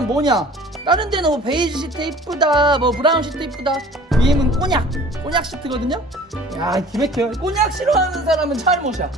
BM은 뭐냐? 다른 데는 뭐 베이지 시트 이쁘다, 뭐 브라운 시트 이쁘다. BM은 꼬냑, 꼬냑 시트거든요. 야, 기백혀요. 꼬냑 싫어하는 사람은 찰못이야.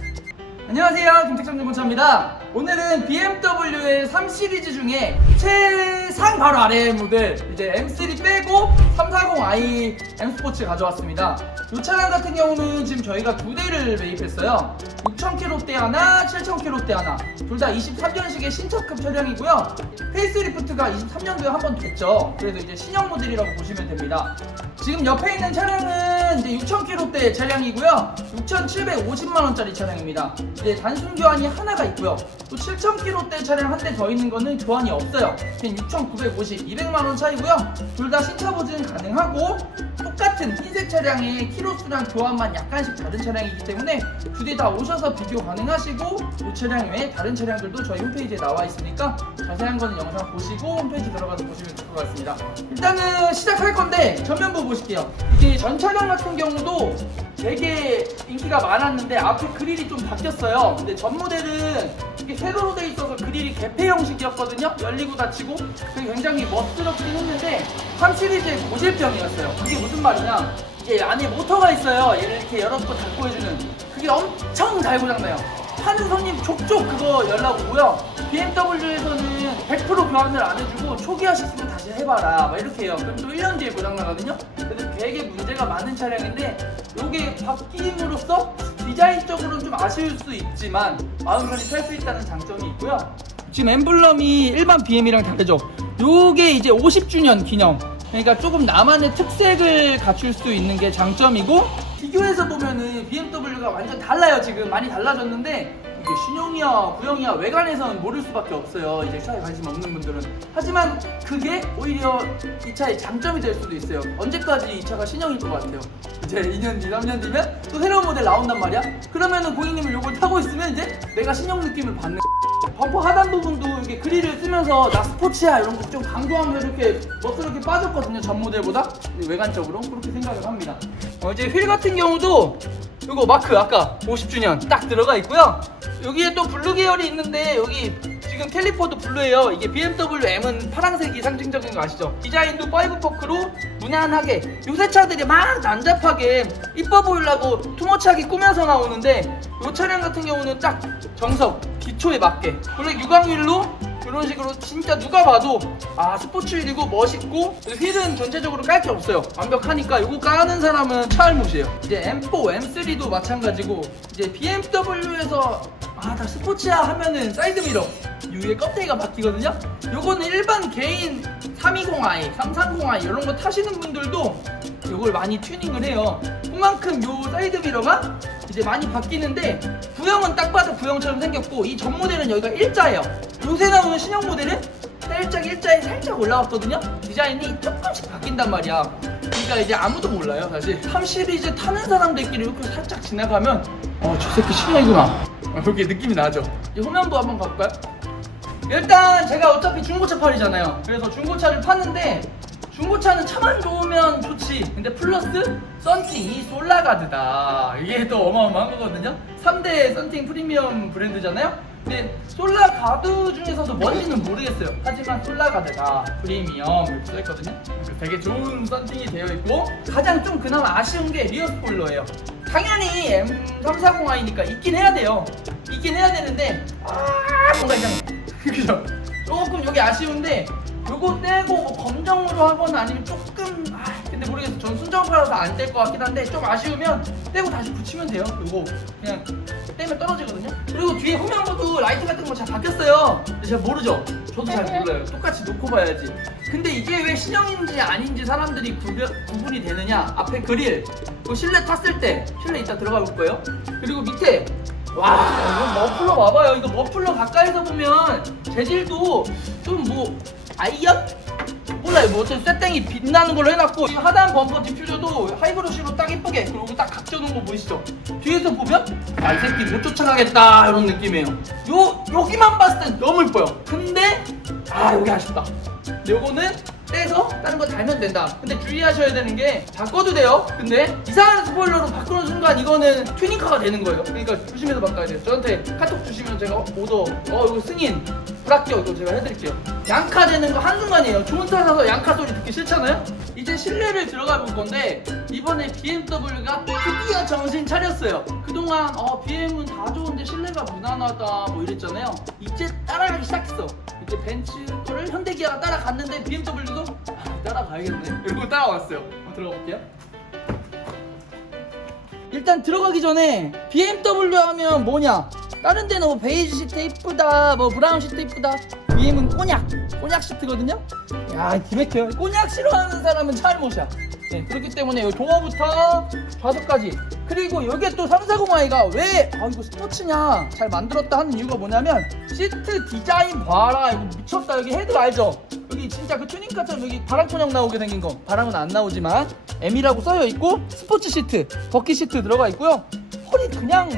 안녕하세요, 김택성 전문차입니다. 오늘은 BMW의 3 시리즈 중에 최상 바로 아래 모델 이제 M3 빼고 340i M 스포츠 가져왔습니다. 이 차량 같은 경우는 지금 저희가 두 대를 매입했어요. 6,000km대 하나, 7,000km대 하나. 둘 다 23년식의 신차급 차량이고요. 페이스리프트가 23년도에 한 번 됐죠. 그래서 이제 신형 모델이라고 보시면 됩니다. 지금 옆에 있는 차량은 이제 6,000km대 차량이고요. 6,750만 원짜리 차량입니다. 이제 단순 교환이 하나가 있고요. 또 7,000km대 차량 한 대 더 있는 거는 교환이 없어요. 그냥 6,950, 200만 원 차이고요. 둘 다 신차 보증 가능하고 똑같은 흰색 차량의 키로 수랑 교환만 약간씩 다른 차량이기 때문에 두 대 다 오셔서 비교 가능하시고 이 차량 외에 다른 차량들도 저희 홈페이지에 나와 있으니까 자세한 거는 영상 보시고 홈페이지 들어가서 보시면 될것 같습니다. 일단은 시작할 건데 전면부 보실게요. 이게 전 차량 같은 경우도 되게 인기가 많았는데 앞에 그릴이 좀 바뀌었어요. 근데 전 모델은 이게 세로로 돼 있어서 그릴이 개폐 형식이었거든요. 열리고 닫히고 그게 굉장히 멋스럽긴 했는데 3 시리즈의 고질병이었어요. 그게 무슨 말이냐? 이게 안에 모터가 있어요. 얘를 이렇게 열어놓고 닫고 해주는 그게 엄청 잘 고장나요. 파는 손님 족족 그거 연락 오고요. BMW에서는 100% 교환을 안 해주고 초기 하셨으면 다시 해봐라 막 이렇게 해요. 그럼 또 1년 뒤에 고장 나거든요. 그래서 되게 문제가 많은 차량인데 이게 바뀜으로써 디자인적으로는 좀 아쉬울 수 있지만 마음 편히 탈 수 있다는 장점이 있고요. 지금 엠블럼이 일반 BM이랑 다르죠. 요게 이제 50주년 기념. 그러니까 조금 나만의 특색을 갖출 수 있는 게 장점이고 비교해서 보면은 BMW가 완전 달라요 지금 많이 달라졌는데 이게 신형이야 구형이야 외관에서는 모를 수밖에 없어요. 이제 차에 관심 없는 분들은. 하지만 그게 오히려 이 차의 장점이 될 수도 있어요. 언제까지 이 차가 신형일 것 같아요? 이제 2년 뒤 3년 뒤면 또 새로운 모델 나온단 말이야? 그러면은 고객님을 요걸 타고 있으면 이제 내가 신형 느낌을 받는 범퍼 하단 부분도 이렇게 그릴을 쓰면서 나 스포츠야 이런 거 좀 강조하면서 이렇게 멋스럽게 빠졌거든요 전 모델보다. 외관적으로 그렇게 생각을 합니다. 어, 이제 휠 같은 경우도 이거 마크 아까 50주년 딱 들어가 있고요. 여기에 또 블루 계열이 있는데 여기 지금 캘리퍼도 블루예요. 이게 BMW M은 파란색이 상징적인 거 아시죠? 디자인도 5포크로 무난하게 요새 차들이 막 난잡하게 이뻐 보이려고 투머치하게 꾸며서 나오는데 이 차량 같은 경우는 딱 정석 기초에 맞게 원래 유광 휠로 이런 식으로 진짜 누가 봐도 아 스포츠 휠이고 멋있고 휠은 전체적으로 깔 게 없어요. 완벽하니까 이거 까는 사람은 차알못이에요. 이제 M4, M3도 마찬가지고 이제 BMW에서 아다 스포츠야 하면은 사이드미러. 이 위에 껍데기가 바뀌거든요? 요거는 일반 개인 320i, 330i 이런 거 타시는 분들도 이걸 많이 튜닝을 해요. 그만큼 요 사이드미러가 이제 많이 바뀌는데 구형은 딱 봐도 구형처럼 생겼고 이 전 모델은 여기가 일자예요. 요새 나오는 신형 모델은 살짝 일자에 살짝 올라왔거든요. 디자인이 조금씩 바뀐단 말이야. 그러니까 이제 아무도 몰라요 사실. 3 시리즈 타는 사람들끼리 이렇게 살짝 지나가면 어저 새끼 신형이구나. 그렇게 느낌이 나죠. 이제 후면부 한번 가볼까요? 일단 제가 어차피 중고차 팔이잖아요. 그래서 중고차를 파는데 중고차는 차만 좋으면 좋지. 근데 플러스 썬팅 이 솔라가드다. 이게 또 어마어마한 거거든요. 3대 썬팅 프리미엄 브랜드잖아요. 근데 솔라가드 중에서도 뭔지는 모르겠어요. 하지만 솔라가드가 프리미엄 이렇게 써있거든요. 되게 좋은 썬팅이 되어 있고 가장 좀 그나마 아쉬운 게 리어 스포일러예요. 당연히 M340i니까 있긴 해야 돼요. 있긴 해야 되는데 아 뭔가 그냥 그죠? 조금 여기 아쉬운데 요거 떼고 뭐 검정으로 하거나 아니면 조금 아 근데 모르겠어 전 순정파라서 안 뗄 것 같긴 한데 좀 아쉬우면 떼고 다시 붙이면 돼요. 요거 그냥 떼면 떨어지거든요. 그리고 뒤에 후면부도 라이트 같은 거 잘 바뀌었어요. 근데 제가 모르죠. 저도 잘 몰라요. 똑같이 놓고 봐야지. 근데 이게 왜 신형인지 아닌지 사람들이 구별, 구분이 되느냐. 앞에 그릴. 그 실내 탔을 때 실내 이따 들어가 볼 거예요. 그리고 밑에. 와 이거 머플러 봐봐요. 이거 머플러 가까이서 보면 재질도 좀뭐 아이언? 몰라요 뭐 어떤 쇠땡이 빛나는 걸로 해놨고 이 하단 범퍼 디퓨저도 하이브러시로 딱 예쁘게 그리고 딱 각져놓은 거 보이시죠? 뒤에서 보면 아 이 새끼 못 쫓아가겠다 이런 느낌이에요. 요 여기만 봤을 땐 너무 예뻐요. 근데 아 여기 아쉽다. 요거는 떼서 다른 거 달면 된다. 근데 주의하셔야 되는 게 바꿔도 돼요. 근데 이상한 스포일러로 바꾸는 순간 이거는 튜닝카가 되는 거예요. 그러니까 조심해서 바꿔야 돼요. 저한테 카톡 주시면 제가 오더 어 이거 승인 불합격 이거 제가 해드릴게요. 양카 되는 거 한순간이에요. 좋은 차 사서 양카 소리 듣기 싫잖아요? 이제 실내를 들어가 볼 건데 이번에 BMW가 드디어 정신 차렸어요. 그동안 어, BM은 다 좋은데 실내가 무난하다 뭐 이랬잖아요. 이제 따라가기 시작했어. 이제 벤츠 거를 현대기아가 따라갔는데 BMW도 아, 따라가야겠네. 이러고 따라왔어요. 한번 들어가 볼게요. 일단 들어가기 전에 BMW 하면 뭐냐? 다른 데는 뭐 베이지 시트 이쁘다, 뭐 브라운 시트 이쁘다. BM은 꼬냑, 꼬냑 시트거든요. 야, 기맥혀요. 꼬냑 싫어하는 사람은 잘못이야. 네, 그렇기 때문에 이 도어부터 좌석까지 그리고 여기에 또 340i가 왜 아, 이거 스포츠냐 잘 만들었다 하는 이유가 뭐냐면 시트 디자인 봐라 이거 미쳤다 여기 헤드 알죠? 여기 진짜 그 튜닝카처럼 여기 바람 천형 나오게 생긴 거 바람은 안 나오지만 M이라고 써여 있고 스포츠 시트 버킷 시트 들어가 있고요 허리 그냥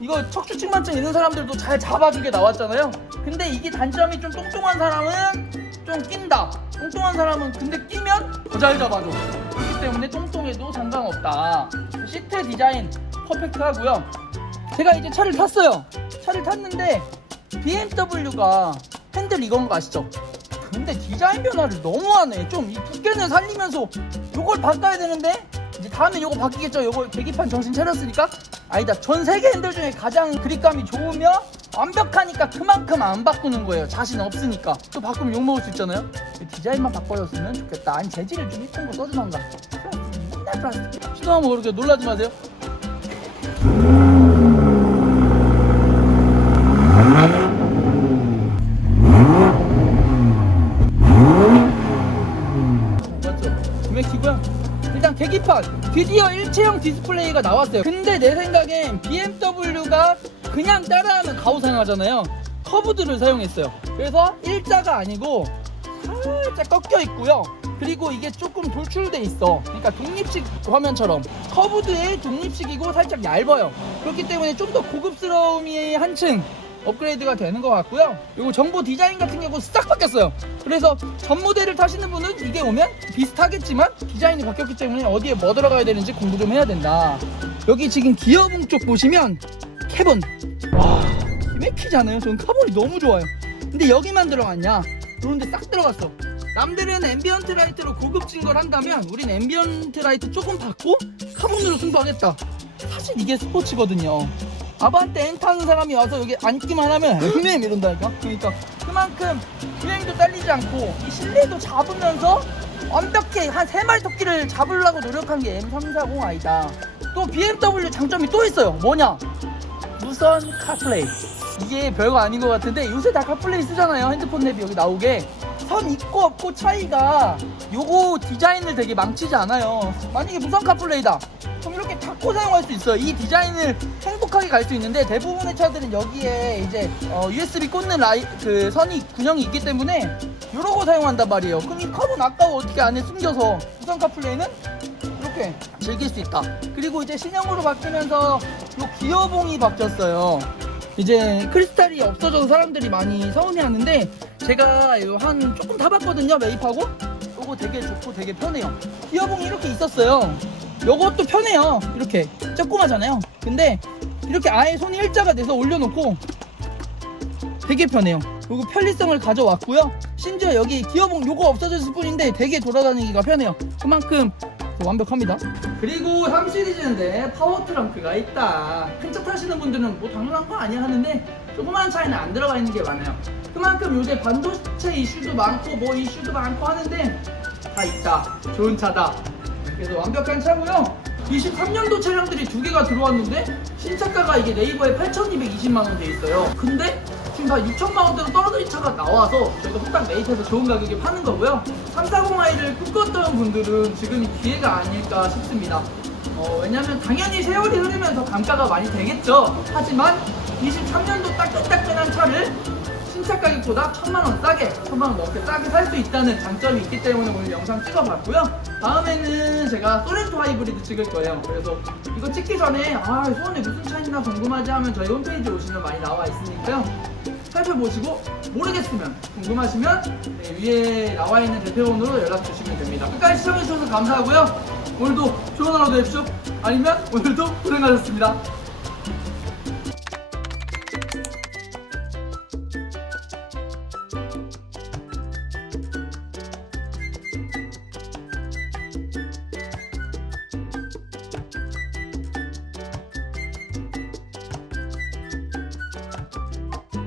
이거 척추측만증 있는 사람들도 잘 잡아주게 나왔잖아요. 근데 이게 단점이 좀 뚱뚱한 사람은 좀 낀다. 뚱뚱한 사람은 근데 끼면 더 잘 잡아줘. 그렇기 때문에 뚱뚱해도 상관없다. 시트 디자인 퍼펙트하고요. 제가 이제 차를 탔어요. 차를 탔는데 BMW가 핸들 이건 거 아시죠? 근데 디자인 변화를 너무 하네. 좀 이 두께는 살리면서 요걸 바꿔야 되는데 이제 다음에 요거 바뀌겠죠. 요거 계기판 정신 차렸으니까 아니다. 전 세계 핸들 중에 가장 그립감이 좋으며 완벽하니까 그만큼 안 바꾸는 거예요. 자신 없으니까 또 바꾸면 욕 먹을 수 있잖아요. 디자인만 바꿔줬으면 좋겠다. 아니 재질을 좀 이쁜 거 써주던가. 맨날 플라스틱. 시도하면 그렇게 놀라지 마세요. 1번 드디어 일체형 디스플레이가 나왔어요. 근데 내 생각엔 BMW가 그냥 따라하면 가오상하잖아요. 커브들을 사용했어요. 그래서 일자가 아니고 살짝 꺾여 있고요. 그리고 이게 조금 돌출돼 있어. 그러니까 독립식 화면처럼. 커브드의 독립식이고 살짝 얇아요. 그렇기 때문에 좀 더 고급스러움이 한층. 업그레이드가 되는 것 같고요. 그리고 정보 디자인 같은 경우 싹 바뀌었어요. 그래서 전 모델을 타시는 분은 이게 오면 비슷하겠지만 디자인이 바뀌었기 때문에 어디에 뭐 들어가야 되는지 공부 좀 해야 된다. 여기 지금 기어봉 쪽 보시면 캐본 와 기맥히잖아요. 저는 카본이 너무 좋아요. 근데 여기만 들어갔냐? 그런데 딱 들어갔어. 남들은 앰비언트 라이트로 고급진 걸 한다면 우린 앰비언트 라이트 조금 받고 카본으로 승부하겠다. 사실 이게 스포츠거든요. 아반떼 N 타는 사람이 와서 여기 앉기만 하면 형님 이런다니까. 그러니까 그만큼 주행도 딸리지 않고 이 실내도 잡으면서 완벽히 한 세 마리 토끼를 잡으려고 노력한 게 M340i다. 또 BMW 장점이 또 있어요. 뭐냐? 무선 카플레이. 이게 별거 아닌 것 같은데 요새 다 카플레이 쓰잖아요. 핸드폰 앱이 여기 나오게. 선 있고 없고 차이가 요거 디자인을 되게 망치지 않아요. 만약에 무선 카플레이다. 그럼 이렇게 닫고 사용할 수 있어요. 이 디자인을 행복하게 갈 수 있는데 대부분의 차들은 여기에 이제 어, USB 꽂는 라이 그 선이 군형이 있기 때문에 이러고 사용한단 말이에요. 그럼 이 컵은 아까워 어떻게 안에 숨겨서 무선 카플레이는 이렇게 즐길 수 있다. 그리고 이제 신형으로 바뀌면서 요 기어봉이 바뀌었어요. 이제 크리스탈이 없어져서 사람들이 많이 서운해하는데 제가 요한 조금 타봤거든요 매입하고 요거 되게 좋고 되게 편해요 기어봉이 이렇게 있었어요 요것도 편해요. 이렇게 조그마잖아요. 근데 이렇게 아예 손이 일자가 돼서 올려놓고 되게 편해요. 요거 편리성을 가져왔고요. 심지어 여기 기어봉 요거 없어졌을 뿐인데 되게 돌아다니기가 편해요. 그만큼 완벽합니다. 그리고 3 시리즈인데 파워 트렁크가 있다. 큰차 타시는 분들은 뭐 당연한 거 아니야 하는데 조그마한 차에는 안 들어가 있는 게 많아요. 그만큼 요새 반도체 이슈도 많고 뭐 이슈도 많고 하는데 다 있다. 좋은 차다 그래서 완벽한 차고요. 23년도 차량들이 두 개가 들어왔는데 신차가가 이게 네이버에 8,220만 원 돼 있어요. 근데 지금 다 6천만 원대로 떨어진 차가 나와서 저희가 후딱 매입해서 좋은 가격에 파는 거고요. 340i를 꿈꿨던 분들은 지금이 기회가 아닐까 싶습니다. 어, 왜냐면 당연히 세월이 흐르면서 감가가 많이 되겠죠. 하지만 23년도 따끈따끈한 차를 신차 가격보다 천만 원 싸게, 천만 원 넘게 싸게 살 수 있다는 장점이 있기 때문에 오늘 영상 찍어봤고요. 다음에는 제가 소렌토 하이브리드 찍을 거예요. 그래서 이거 찍기 전에 아 소원에 무슨 차 있나 궁금하지 하면 저희 홈페이지 오시면 많이 나와 있으니까요. 살펴보시고 모르겠으면 궁금하시면 네, 위에 나와 있는 대표번호로 연락 주시면 됩니다. 끝까지 시청해주셔서 감사하고요. 오늘도 좋은 하루 되십시오. 아니면 오늘도 고생하셨습니다.